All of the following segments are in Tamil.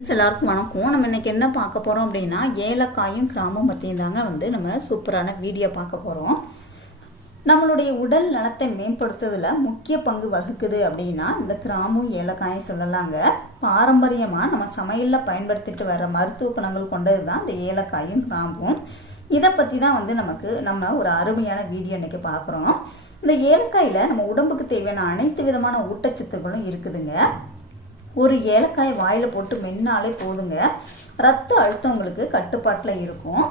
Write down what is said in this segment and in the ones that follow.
ஃப்ரெண்ட்ஸ் எல்லாருக்கும் வணக்கம். நம்ம இன்னைக்கு என்ன பார்க்க போகிறோம் அப்படின்னா ஏலக்காயும் கிராமம் பற்றியும் தாங்க வந்து நம்ம சூப்பரான வீடியோ பார்க்க போகிறோம் நம்மளுடைய உடல் நலத்தை மேம்படுத்துவதில் முக்கிய பங்கு வகுக்குது அப்படின்னா இந்த கிராமும் ஏலக்காயும் சொல்லலாங்க. பாரம்பரியமாக நம்ம சமையலில் பயன்படுத்திட்டு வர மருத்துவ குணங்கள் கொண்டது தான் இந்த ஏலக்காயும் கிராம்பும். இதை பற்றி தான் வந்து நமக்கு நம்ம ஒரு அருமையான வீடியோ இன்றைக்கி பார்க்குறோம். இந்த ஏலக்காயில் நம்ம உடம்புக்கு தேவையான அனைத்து விதமான ஊட்டச்சத்துக்களும் இருக்குதுங்க. ஒரு ஏலக்காய் வாயில் போட்டு மென்னாலே போதுங்க. ரத்த அழுத்தம் உங்களுக்கு கட்டுப்பாட்டில் இருக்கும்.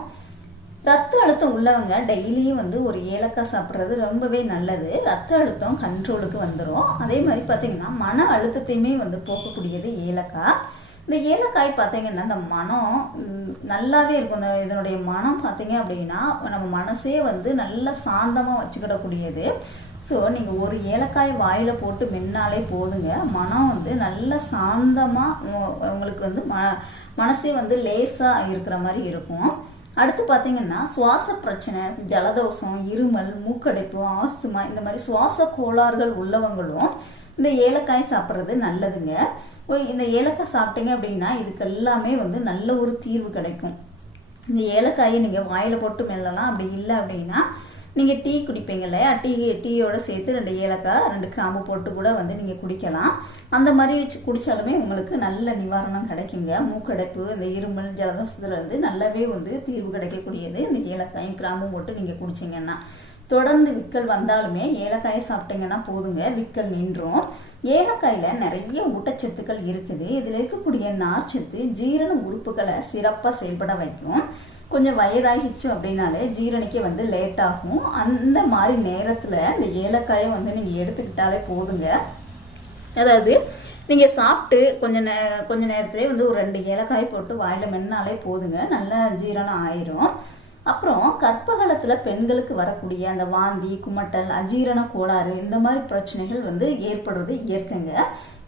ரத்த அழுத்தம் உள்ளவங்க டெய்லியும் வந்து ஒரு ஏலக்காய் சாப்பிட்றது ரொம்பவே நல்லது. ரத்த அழுத்தம் கண்ட்ரோலுக்கு வந்துடும் அதே மாதிரி பார்த்தீங்கன்னா மன அழுத்தத்தையுமே வந்து போக்கக்கூடியது ஏலக்காய். இந்த ஏலக்காய் பார்த்தீங்கன்னா இந்த மனம் நல்லாவே இருக்கும். இந்த இதனுடைய மனம் பார்த்தீங்க அப்படின்னா நம்ம மனசே வந்து நல்லா சாந்தமாக வச்சுக்கிடக்கூடியது. ஸோ நீங்கள் ஒரு ஏலக்காய் வாயில் போட்டு மென்னாலே போதுங்க. மனம் வந்து நல்ல சாந்தமாக உங்களுக்கு வந்து ம மனசே வந்து லேசாக இருக்கிற மாதிரி இருக்கும். அடுத்து பார்த்தீங்கன்னா சுவாச பிரச்சனை ஜலதோஷம் இருமல் மூக்கடைப்பு ஆஸ்துமா இந்த மாதிரி சுவாச கோளாறுகள் உள்ளவங்களும் இந்த ஏலக்காய் சாப்பிட்றது நல்லதுங்க. இந்த ஏலக்காய் சாப்பிட்டீங்க அப்படின்னா இதுக்கு எல்லாமே வந்து நல்ல ஒரு தீர்வு கிடைக்கும். இந்த ஏலக்காயை நீங்கள் வாயில் போட்டு மெல்லலாம். அப்படி இல்லை அப்படின்னா நீங்கள் டீ குடிப்பீங்க இல்லையா? டீ டீயோடு சேர்த்து ரெண்டு ஏலக்காய் ரெண்டு கிராம்பு போட்டு கூட வந்து நீங்கள் குடிக்கலாம். அந்த மாதிரி வச்சு குடித்தாலுமே உங்களுக்கு நல்ல நிவாரணம் கிடைக்குங்க. மூக்கடைப்பு இந்த இருமல் ஜலதோஷத்துல இருந்து நல்லாவே வந்து தீர்வு கிடைக்கக்கூடியது. இந்த ஏலக்காயும் கிராம்பும் போட்டு நீங்கள் குடிச்சிங்கன்னா. தொடர்ந்து விக்கல் வந்தாலுமே ஏலக்காயை சாப்பிட்டீங்கன்னா போதுங்க. விக்கல் நின்றும். ஏலக்காயில் நிறைய ஊட்டச்சத்துக்கள் இருக்குது. இதில் இருக்கக்கூடிய நார்ச்சத்து ஜீரண உறுப்புகளை சிறப்பாக செயல்பட வைக்கும். கொஞ்சம் வயதாகிடுச்சு அப்படின்னாலே ஜீரணிக்க வந்து லேட் ஆகும். அந்த மாதிரி நேரத்தில் இந்த ஏலக்காயை வந்து நீங்கள் எடுத்துக்கிட்டாலே போதுங்க. அதாவது நீங்கள் சாப்பிட்டு கொஞ்ச நே கொஞ்ச நேரத்துலேயே வந்து ஒரு ரெண்டு ஏலக்காய் போட்டு வாயில் மென்னாலே போதுங்க. நல்லா ஜீரணம் ஆயிரும். அப்புறம் கற்பகலத்தில் பெண்களுக்கு வரக்கூடிய அந்த வாந்தி குமட்டல் அஜீரண கோளாறு இந்த மாதிரி பிரச்சனைகள் வந்து ஏற்படுறது இயற்கைங்க.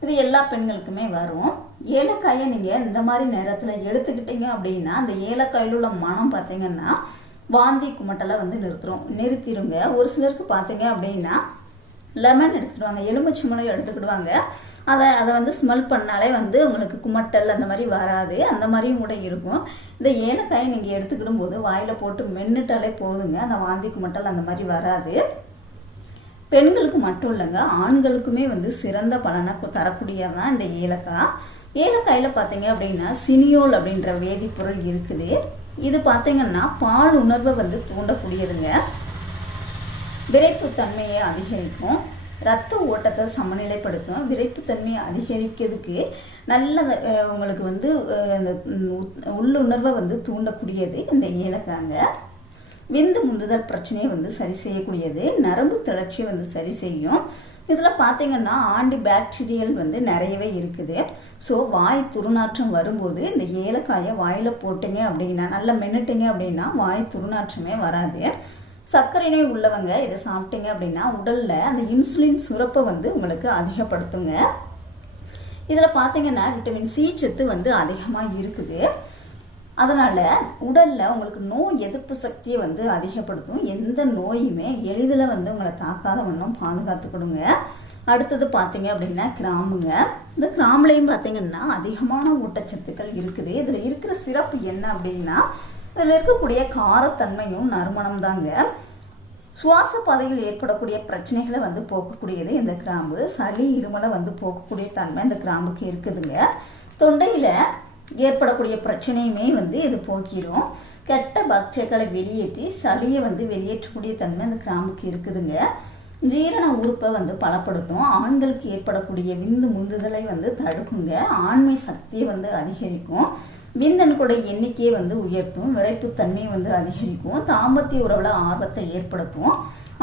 இது எல்லா பெண்களுக்குமே வரும். ஏலக்காயை நீங்கள் இந்த மாதிரி நேரத்தில் எடுத்துக்கிட்டீங்க அப்படின்னா அந்த ஏலக்காயில் உள்ள மனம் பார்த்தீங்கன்னா வாந்தி குமட்டலை வந்து நிறுத்துறோம் நிறுத்திடுங்க ஒரு சிலருக்கு பார்த்தீங்க அப்படின்னா லெமன் எடுத்துக்கிடுவாங்க. எலுமிச்சை எலுமிச்சம்பழம் எடுத்துக்கிடுவாங்க. அதை அதை வந்து ஸ்மெல் பண்ணாலே வந்து உங்களுக்கு குமட்டல் அந்த மாதிரி வராது. அந்த மாதிரியும் கூட இருக்கும். இந்த ஏலக்காயை நீங்கள் எடுத்துக்கிடும் போது வாயில் போட்டு மென்னுட்டாலே போதுங்க. அந்த வாந்தி குமட்டல் அந்த மாதிரி வராது. பெண்களுக்கு மட்டும் இல்லைங்க. ஆண்களுக்குமே வந்து சிறந்த பலனை தரக்கூடியது தான் இந்த ஏலக்காய். ஏலக்காயில் பார்த்தீங்க அப்படின்னா சினியோல் அப்படின்ற வேதிப்பொருள் இருக்குது. இது பார்த்தீங்கன்னா பால் உணர்வை வந்து தூண்டக்கூடியதுங்க. விரைப்புத்தன்மையை அதிகரிக்கும். ரத்த ஓட்டத்தை சமநிலைப்படுத்தும். விரைப்புத்தன்மையை அதிகரிக்கிறதுக்கு நல்ல உங்களுக்கு வந்து அந்த உள்ளுணர்வை வந்து தூண்டக்கூடியது இந்த ஏலக்காங்க. விந்து முந்துதல் பிரச்சனையை வந்து சரி செய்யக்கூடியது. நரம்பு தளர்ச்சியை வந்து சரி செய்யும். இதில் பார்த்தீங்கன்னா ஆண்டி பாக்டீரியல் வந்து நிறையவே இருக்குது. ஸோ வாய் துர்நாற்றம் வரும்போது இந்த ஏலக்காயை வாயில் போட்டீங்க அப்படின்னா நல்லா மென்னுட்டீங்க அப்படின்னா வாய் துர்நாற்றமே வராது. சர்க்கரை நோய் உள்ளவங்க இதை சாப்பிட்டீங்க அப்படின்னா உடலில் அந்த இன்சுலின் சுரப்பை வந்து உங்களுக்கு அதிகப்படுத்துங்க. இதில் பார்த்தீங்கன்னா விட்டமின் சி சத்து வந்து அதிகமாக இருக்குது. அதனால் உடலில் உங்களுக்கு நோய் எதிர்ப்பு சக்தியை வந்து அதிகப்படுத்தும். எந்த நோயுமே எளிதில் வந்து உங்களை தாக்காத வண்ணம் பாதுகாத்துக்கிடுங்க அடுத்தது பார்த்தீங்க அப்படின்னா கிராம்புங்க இந்த கிராம்புலையும் பார்த்தீங்கன்னா அதிகமான ஊட்டச்சத்துக்கள் இருக்குது. இதில் இருக்கிற சிறப்பு என்ன அப்படின்னா இதில் இருக்கக்கூடிய காரத்தன்மையும் நறுமணம் தாங்க சுவாச பாதையில் ஏற்படக்கூடிய பிரச்சனைகளை வந்து போக்கக்கூடியது இந்த கிராம்பு. சளி இருமலை வந்து போக்கக்கூடிய தன்மை இந்த கிராம்புக்கு இருக்குதுங்க. தொண்டையில் ஏற்படக்கூடிய பிரச்சனையுமே வந்து இது போக்கிடும் கெட்ட பாக்டீரியாக்களை வெளியேற்றி சளியை வந்து வெளியேற்றக்கூடிய தன்மை இந்த கிராம்புக்கு இருக்குதுங்க. ஜீரண உறுப்பை வந்து பலப்படுத்தும். ஆண்களுக்கு ஏற்படக்கூடிய விந்து முந்துதலை வந்து தடுக்குங்க. ஆண்மை சக்தியை வந்து அதிகரிக்கும். விந்தணுக்களோட எண்ணிக்கையை வந்து உயர்த்தும் விரைப்புத்தன்மை வந்து அதிகரிக்கும் தாம்பத்திய உறவில் ஆர்வத்தை ஏற்படுத்தும்.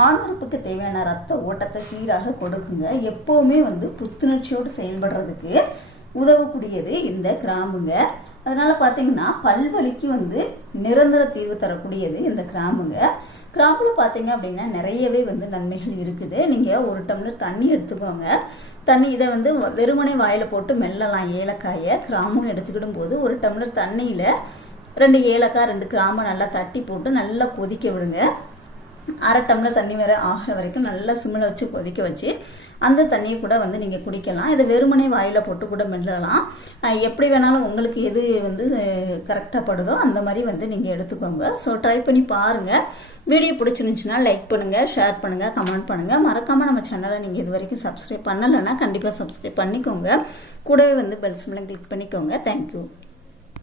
ஆதரப்புக்கு தேவையான ரத்த ஓட்டத்தை சீராக கொடுக்குங்க. எப்போவுமே வந்து புத்துணர்ச்சியோடு செயல்படுறதுக்கு உதவக்கூடியது இந்த கிராம்புங்க. அதனால் பார்த்தீங்கன்னா பல்வலிக்கு வந்து நிரந்தர தீர்வு தரக்கூடியது இந்த கிராம்புங்க. கிராம்பில் பார்த்தீங்க அப்படின்னா நிறையவே வந்து நன்மைகள் இருக்குது. நீங்கள் ஒரு டம்ளர் தண்ணி எடுத்துக்கோங்க. தண்ணி இதை வந்து வெறுமனே வாயில் போட்டு மெல்லலாம். ஏலக்காயை கிராமும் எடுத்துக்கிடும் போது ஒரு டம்ளர் தண்ணியில் ரெண்டு ஏலக்காய் ரெண்டு கிராம்பை நல்லா தட்டி போட்டு நல்லா கொதிக்க விடுங்க. அரை டம்ளர் தண்ணி வர ஆகிற வரைக்கும் நல்லா சிம்மில் வச்சு கொதிக்க வச்சு அந்த தண்ணியை கூட வந்து நீங்கள் குடிக்கலாம். இதை வெறுமனே வாயில் போட்டு கூட மெல்லலாம். எப்படி வேணாலும் உங்களுக்கு எது வந்து கரெக்டாக படுதோ அந்த மாதிரி வந்து நீங்கள் எடுத்துக்கோங்க. ஸோ ட்ரை பண்ணி பாருங்கள் வீடியோ பிடிச்சிருந்துச்சுன்னா லைக் பண்ணுங்கள் ஷேர் பண்ணுங்கள் கமெண்ட் பண்ணுங்கள் மறக்காமல் நம்ம சேனலை நீங்கள் இது வரைக்கும் சப்ஸ்கிரைப் பண்ணலைன்னா கண்டிப்பாக சப்ஸ்கிரைப் பண்ணிக்கோங்க. கூடவே வந்து பெல் சிம்லாம் கிளிக் பண்ணிக்கோங்க. Thank you